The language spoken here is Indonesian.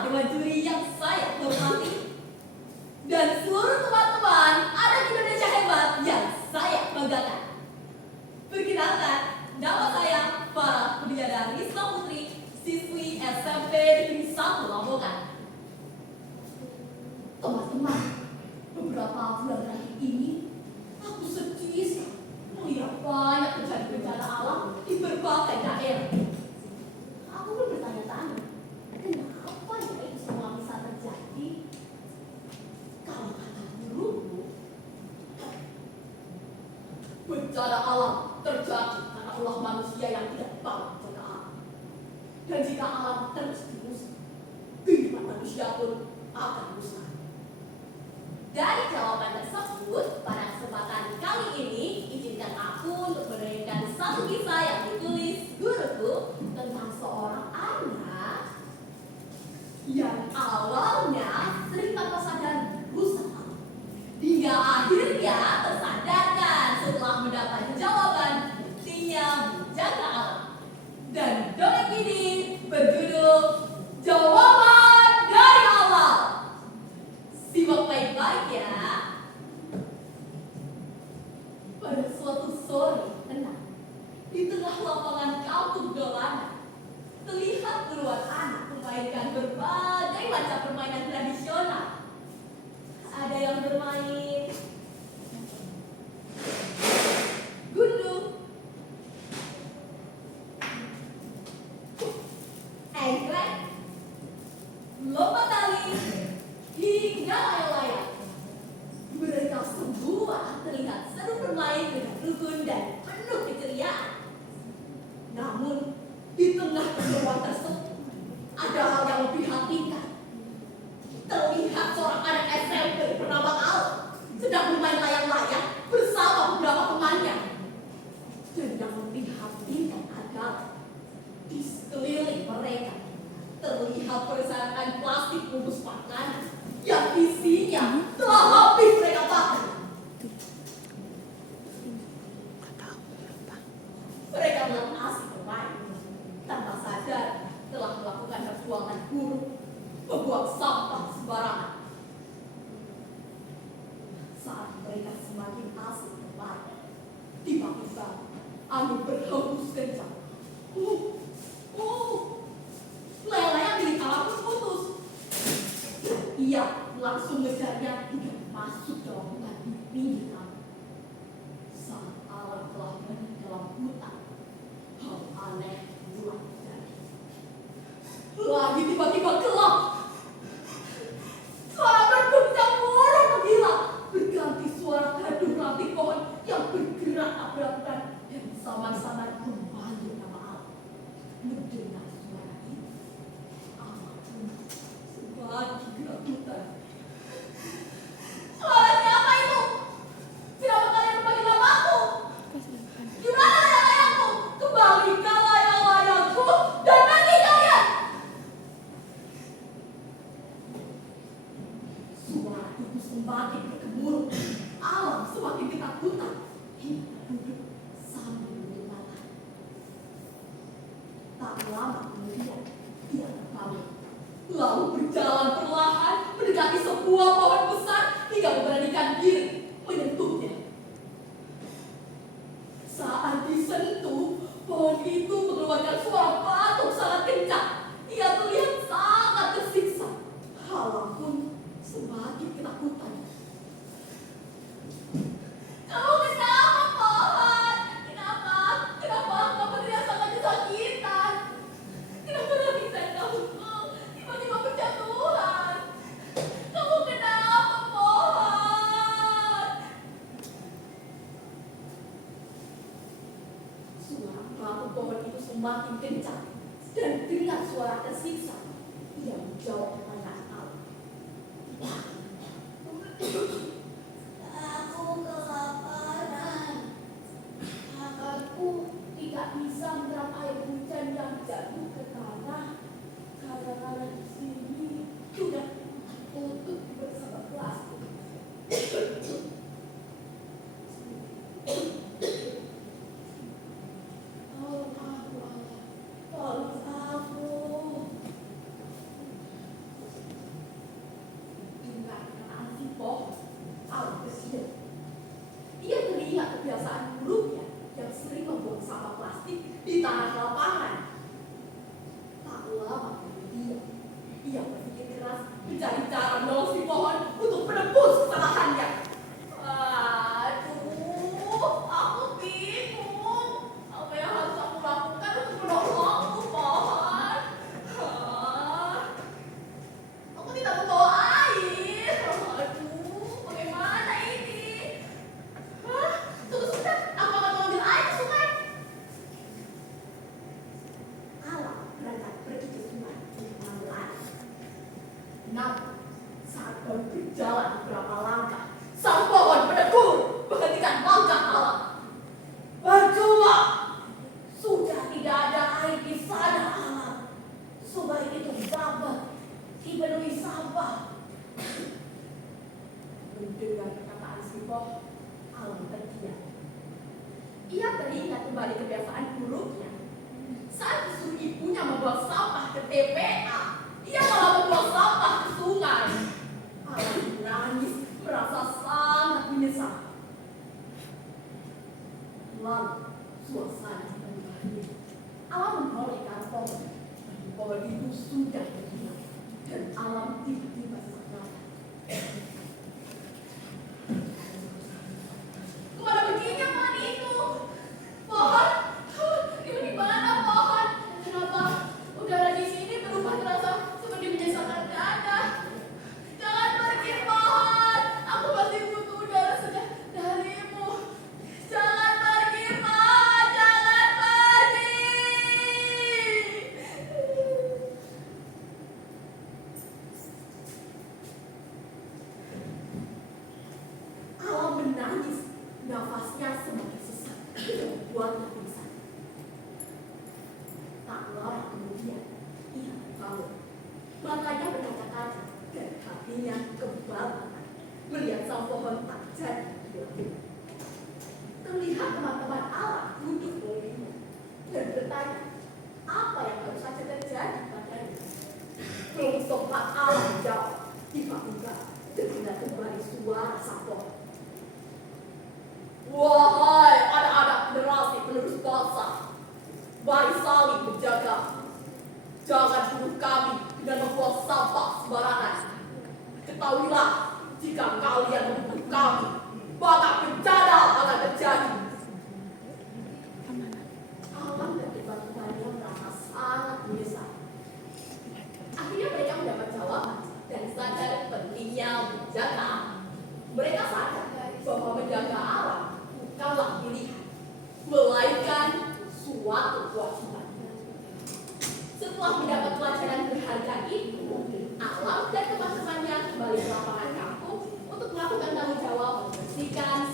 bersama dengan juri yang saya hormati dan seluruh teman-teman anak Indonesia hebat yang saya banggakan. Perkenalkan, nama saya Farah Pudiana Risma Putri, siswi SMP Negeri 1 Lamongan. Teman-teman, beberapa bulan terakhir ini aku sedih melihat banyak terjadi bencana alam di berbagai daerah. Aku pun bertanya-tanya, kenapa ya itu semua bisa terjadi? Kalau kata guruku, bencana alam terjadi karena ulah manusia yang tidak tahu menjaga alam. Dan jika alam terus dirusak, kehidupan manusia pun akan musnah. Dari jawaban tersebut, pada kesempatan kali ini, izinkan aku untuk menerangkan satu kisah yang ditulis guruku tentang seorang anak yang awalnya sering tanpa sadar berusaha, hingga akhirnya tersadarkan setelah mendapat jawaban pentingnya menjaga alam. Dan dongeng ini berjudul Jawaban dari Awal. Simak baik-baik ya. Pada suatu sore tenang, di tengah lapangan kampung dolanan, terlihat puluhan anak memainkan berbagai macam permainan tradisional. Ada yang bermain gundu, engklek, lompat tali, hingga layang-layang. Mereka semua terlihat seru bermain dengan rukun dan penuh keceriaan. Namun, di tengah keseruan tersebut, ada hal yang memprihatinkan. Terlihat seorang anak SMP bernama Al sedang bermain layang-layang bersama beberapa temannya. Dan yang memprihatinkan adalah di sekeliling mereka terlihat persenapan plastik bungkus makanan yang isinya telah habis mereka pakai. Mereka belum asik bermain, tanpa sadar telah melakukan perbuatan buruk, membuang sampah sembarangan. Saat mereka semakin asik bermain, tiba-tiba angin berhembus kencang. Layang-layang milik Al pun putus. Ia langsung mengejarnya hingga masuk dalam hutan di pinggir kami. Saat Al telah berada dalam hutan, hal aneh mulai terjadi. Langit tiba-tiba gelap. Suara berduk campur menggila, berganti suara gaduh ranting pohon yang bergerak tabrakan dan samar-samar memanggil nama Al. Mendengar suara itu, Al pun semakin ketakutan. Suara siapa itu? Kenapa kalian memanggil namaku? Di mana layang-layangku? Kembalikan layang-layangku dan pergi kalian! Suara itu semakin bergemuruh. Alam semakin ketakutan. Hingga duduk sambil menutup mata. Tak lama kemudian, dia terbangun. Lalu berjalan perlahan mendekati sebuah pohon besar hingga memberanikan diri menyentuhnya. Saat disentuh, pohon itu mengeluarkan suara batuk sangat kencang. Ia terlihat sangat tersiksa. Alam pun semakin ketakutan. Kamu kenapa, pohon? Kenapa? Kenapa kamu terlihat sangat kesakitan? Kenapa lapisan kamu tiba-tiba berjatuhan? Kamu kenapa, pohon? Suara batuk pohon itu semakin kencang dan dengan suara tersiksa, ia menjawab pertanyaan Al. Aku kelaparan. Aku tidak bisa menyerap air hujan yang jatuh ke tanah karena di sini sudah tertutup bersama plastik. Tolong aku, Allah. Tolong aku. Namun, saat baru berjalan beberapa langkah, sang pohon menegur menghentikan langkah alam. Percuma, sudah tidak ada air di sana alam. Sungai itu babat, dipenuhi sampah. Mendengar perkataan si pohon, alam terdiam. Ia teringat kembali kebiasaan buruknya. Saat disuruh ibunya membuang sampah ke TPA, ia malah membuang sampah ke sungai. Alam menangis, merasa sangat menyesal. Lalu, suasana berubah. Alam menoleh ke arah pohon. Pohon itu sudah terdiam, dan alam tiba-tiba sadar. Kemana perginya pohon itu? Pohon? Itu di mana pohon? Kenapa udara di sini berubah terasa seperti menyesalkan dada? Jangan pergi pohon, aku masih butuh udara segar darimu. Jangan pergi pohon, jangan pergi. Alam menangis, nafasnya semakin sesak, membuatnya pingsan. Tak lama kemudian, ia terbangun. Matanya berkaca-kaca dan hatinya kebakaran melihat sang pohon tak jadi diambil. Terlihat teman-teman alam duduk mengelilingnya dan bertanya apa yang baru saja terjadi padanya. Belum sempat alam menjawab, tiba-tiba terdengar kembali suara sang pohon. Wahai anak-anak generasi penerus bangsa, mari saling menjaga. Jangan bunuh kami dengan membuang sampah sembarangan. Ketahuilah, jika kalian membunuh kami, maka bencana akan terjadi. Alam dan teman-temannya merasa sangat menyesal. Akhirnya mereka mendapat jawaban dan sadar pentingnya menjaga alam. Mereka sadar bahwa menjaga alam bukanlah pilihan, melainkan suatu kewajiban. Setelah mendapat pelajaran berharga itu, Alam dan teman-temannya kembali ke lapangan kampung untuk melakukan tanggung jawab membersihkan